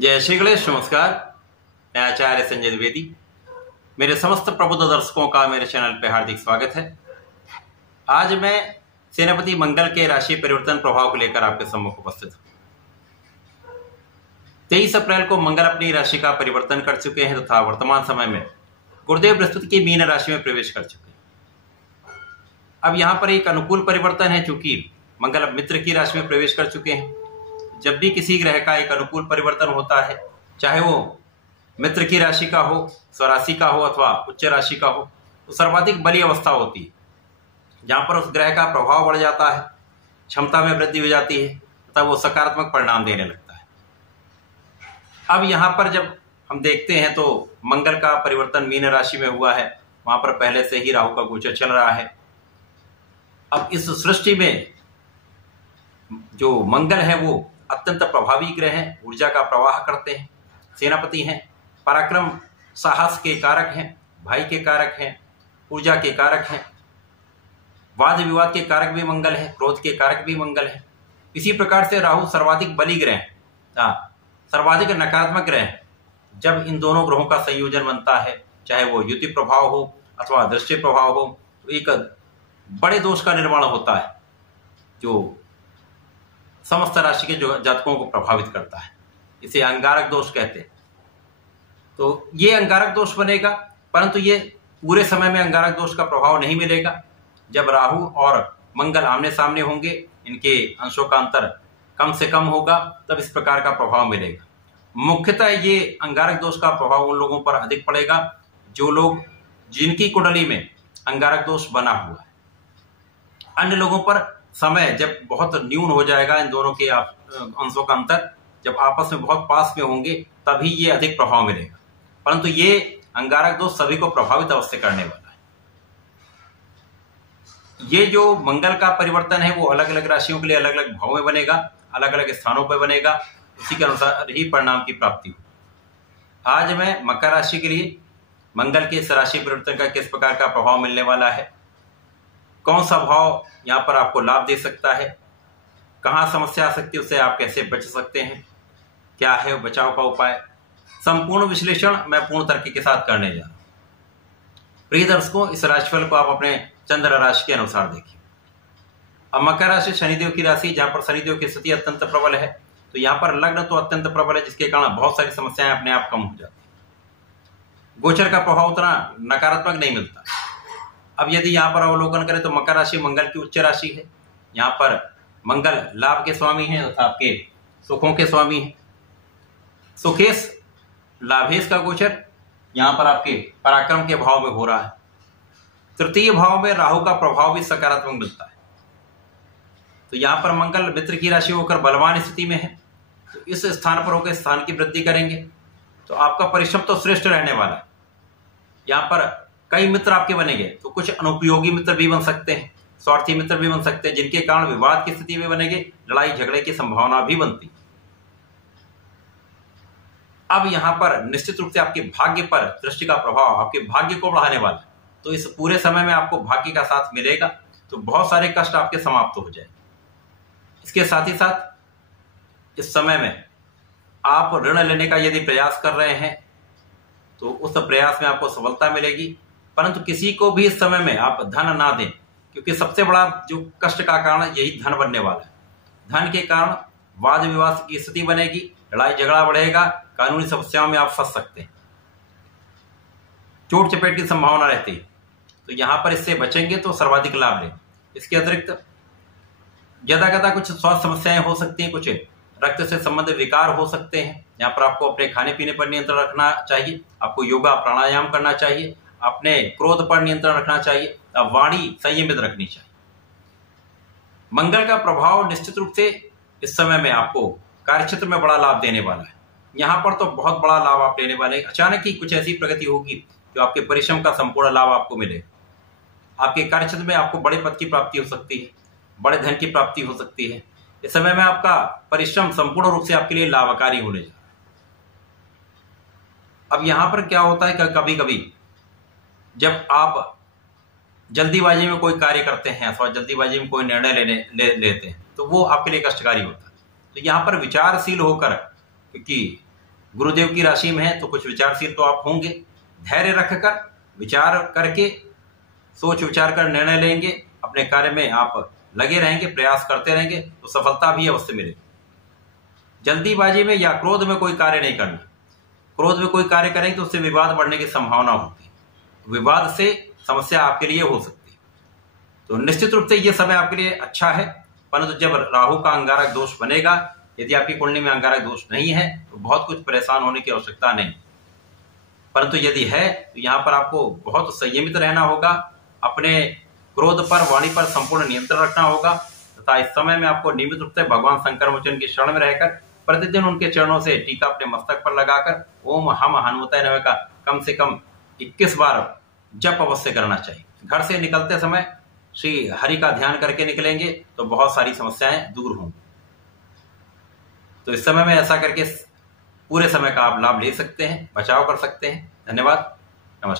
जय श्री गणेश। नमस्कार, मैं आचार्य संजय द्विवेदी। मेरे समस्त प्रबुद्ध दर्शकों का मेरे चैनल पे हार्दिक स्वागत है। आज मैं सेनापति मंगल के राशि परिवर्तन प्रभाव को लेकर आपके सम्मुख उपस्थित हूं। 23 अप्रैल को मंगल अपनी राशि का परिवर्तन कर चुके हैं तथा वर्तमान समय में गुरुदेव बृहस्पति की मीन राशि में प्रवेश कर चुके हैं। अब यहाँ पर एक अनुकूल परिवर्तन है, चूंकि मंगल अब मित्र की राशि में प्रवेश कर चुके हैं। जब भी किसी ग्रह का एक अनुकूल परिवर्तन होता है, चाहे वो मित्र की राशि का हो, स्वराशि का हो अथवा उच्च राशि का हो, तो सर्वाधिक बली अवस्था होती है जहां पर उस ग्रह का प्रभाव बढ़ जाता है, क्षमता में वृद्धि हो जाती है तथा वो सकारात्मक परिणाम देने लगता है। अब यहां पर जब हम देखते हैं तो मंगल का परिवर्तन मीन राशि में हुआ है, वहां पर पहले से ही राहु का गोचर चल रहा है। अब इस सृष्टि में जो मंगल है वो अत्यंत प्रभावी ग्रह हैं, ऊर्जा का प्रवाह करते हैं, सेनापति हैं, पराक्रम साहस के कारक हैं, भाई के कारक हैं, ऊर्जा के कारक हैं, वाद विवाद के कारक भी मंगल है, क्रोध के कारक भी मंगल है। इसी प्रकार से राहु सर्वाधिक बली ग्रह है, सर्वाधिक नकारात्मक ग्रह है। जब इन दोनों ग्रहों का संयोजन बनता है, चाहे वो युति प्रभाव हो अथवा दृष्टि प्रभाव हो, तो एक बड़े दोष का निर्माण होता है जो समस्त राशि के जो जातकों को प्रभावित करता है। इसे अंगारक दोष कहते हैं। तो ये अंगारक दोष बनेगा, परंतु ये पूरे समय में अंगारक दोष का प्रभाव नहीं मिलेगा। जब राहु और मंगल आमने सामने होंगे, इनके अंशों का अंतर कम से कम होगा, तब इस प्रकार का प्रभाव मिलेगा। मुख्यतः ये अंगारक दोष का प्रभाव उन लोगों पर अधिक पड़ेगा जो लोग जिनकी कुंडली में अंगारक दोष बना हुआ है। अन्य लोगों पर समय जब बहुत न्यून हो जाएगा, इन दोनों के अंशों का अंतर जब आपस में बहुत पास में होंगे, तभी ये अधिक प्रभाव मिलेगा। परंतु ये अंगारक दोष सभी को प्रभावित अवश्य करने वाला है। ये जो मंगल का परिवर्तन है वो अलग अलग राशियों के लिए अलग अलग भाव में बनेगा, अलग अलग स्थानों पर बनेगा, उसी के अनुसार ही परिणाम की प्राप्ति हो। आज मैं मकर राशि के लिए मंगल के इस राशि परिवर्तन का किस प्रकार का प्रभाव मिलने वाला है, कौन सा भाव यहाँ पर आपको लाभ दे सकता है, कहाँ समस्या आ सकती है, उससे आप कैसे बच सकते हैं, क्या है बचाव का उपाय, संपूर्ण विश्लेषण मैं पूर्ण तर्क के साथ करने जा रहा हूं। प्रिय दर्शकों, इस राशिफल को आप अपने चंद्र राशि के अनुसार देखिए। अब मकर राशि शनिदेव की राशि, जहां पर शनिदेव की स्थिति अत्यंत प्रबल है, तो यहाँ पर लग्न तो अत्यंत प्रबल है, जिसके कारण बहुत सारी समस्याएं अपने आप कम हो जाती है। गोचर का प्रभाव उतना नकारात्मक नहीं मिलता। अब यदि यहाँ पर अवलोकन करें तो मकर राशि मंगल की उच्च राशि है। यहाँ पर मंगल लाभ के स्वामी हैं तथा आपके सुखों के स्वामी हैं। सुखेश लाभेश का गोचर यहाँ पर आपके पराक्रम के भाव में हो रहा है। तृतीय भाव में राहु का प्रभाव भी सकारात्मक मिलता है। तो यहाँ पर मंगल मित्र की राशि होकर बलवान स्थिति में है, तो इस स्थान पर होकर स्थान की वृद्धि करेंगे तो आपका परिश्रम तो श्रेष्ठ रहने वाला है। यहाँ पर कई मित्र आपके बनेंगे, तो कुछ अनुपयोगी मित्र भी बन सकते हैं, स्वार्थी मित्र भी बन सकते हैं, जिनके कारण विवाद की स्थिति में बनेंगे, लड़ाई झगड़े की संभावना भी बनती। अब यहाँ पर निश्चित रूप से आपके भाग्य पर दृष्टि का प्रभाव आपके भाग्य को बढ़ाने वाला है। तो इस पूरे समय में आपको भाग्य का साथ मिलेगा, तो बहुत सारे कष्ट आपके समाप्त हो जाएंगे। इसके साथ ही साथ इस समय में आप ऋण लेने का यदि प्रयास कर रहे हैं तो उस प्रयास में आपको सफलता मिलेगी, परंतु किसी को भी इस समय में आप धन ना दें, क्योंकि सबसे बड़ा जो कष्ट का कारण यही धन बनने वाला है। धन के कारण वाद विवाद की स्थिति बनेगी, लड़ाई झगड़ा बढ़ेगा, कानूनी समस्याओं में आप फंस सकते हैं, चोट चपेट की संभावना रहती है। तो यहां पर इससे बचेंगे तो सर्वाधिक लाभ लें। इसके अतिरिक्त ज्यादा कुछ स्वास्थ्य समस्याएं हो सकती हैं, कुछ रक्त से संबंधित विकार हो सकते हैं। यहाँ पर आपको अपने खाने पीने पर नियंत्रण रखना चाहिए, आपको योगा प्राणायाम करना चाहिए, अपने क्रोध पर नियंत्रण रखना चाहिए, वाणी संयमित रखनी चाहिए। मंगल का प्रभाव निश्चित रूप से इस समय में आपको कार्यक्षेत्र में बड़ा लाभ देने वाला है। यहाँ पर तो बहुत बड़ा लाभ आप लेने वाले हैं। अचानक ही कुछ ऐसी प्रगति होगी जो आपके परिश्रम का संपूर्ण लाभ आपको मिलेगा। आपके कार्यक्षेत्र में आपको बड़े पद की प्राप्ति हो सकती है, बड़े धन की प्राप्ति हो सकती है। इस समय में आपका परिश्रम संपूर्ण रूप से आपके लिए लाभकारी होने जा रहा है। अब यहां पर क्या होता है कि कभी कभी जब आप जल्दीबाजी में कोई कार्य करते हैं अथवा जल्दीबाजी में कोई निर्णय लेते हैं, तो वो आपके लिए कष्टकारी होता है। तो यहाँ पर विचारशील होकर, क्योंकि गुरुदेव की राशि में है तो कुछ विचारशील तो आप होंगे। धैर्य रखकर विचार करके सोच विचार कर निर्णय लेंगे, अपने कार्य में आप लगे रहेंगे, प्रयास करते रहेंगे तो सफलता भी अवश्य मिलेगी। जल्दीबाजी में या क्रोध में कोई कार्य नहीं करना। क्रोध में कोई कार्य करेंगे तो उससे विवाद बढ़ने की संभावना होती है, विवाद से समस्या आपके लिए हो सकती है। तो निश्चित रूप से ये समय आपके लिए अच्छा है, परंतु जब राहु का अंगारक दोष बनेगा, यदि आपकी कुंडली में अंगारक दोष नहीं है तो बहुत कुछ परेशान होने की आवश्यकता नहीं, परंतु यदि है तो यहाँ पर आपको बहुत संयमित रहना होगा, अपने क्रोध पर, वाणी पर संपूर्ण नियंत्रण रखना होगा तथा इस समय में आपको नियमित रूप से भगवान शंकर मोचन की शरण में रहकर प्रतिदिन उनके चरणों से टीका अपने मस्तक पर लगाकर ओम हम हनुमताय नमः का कम से कम 21 बार जप अवश्य करना चाहिए। घर से निकलते समय श्री हरि का ध्यान करके निकलेंगे तो बहुत सारी समस्याएं दूर होंगी। तो इस समय में ऐसा करके पूरे समय का आप लाभ ले सकते हैं, बचाव कर सकते हैं। धन्यवाद।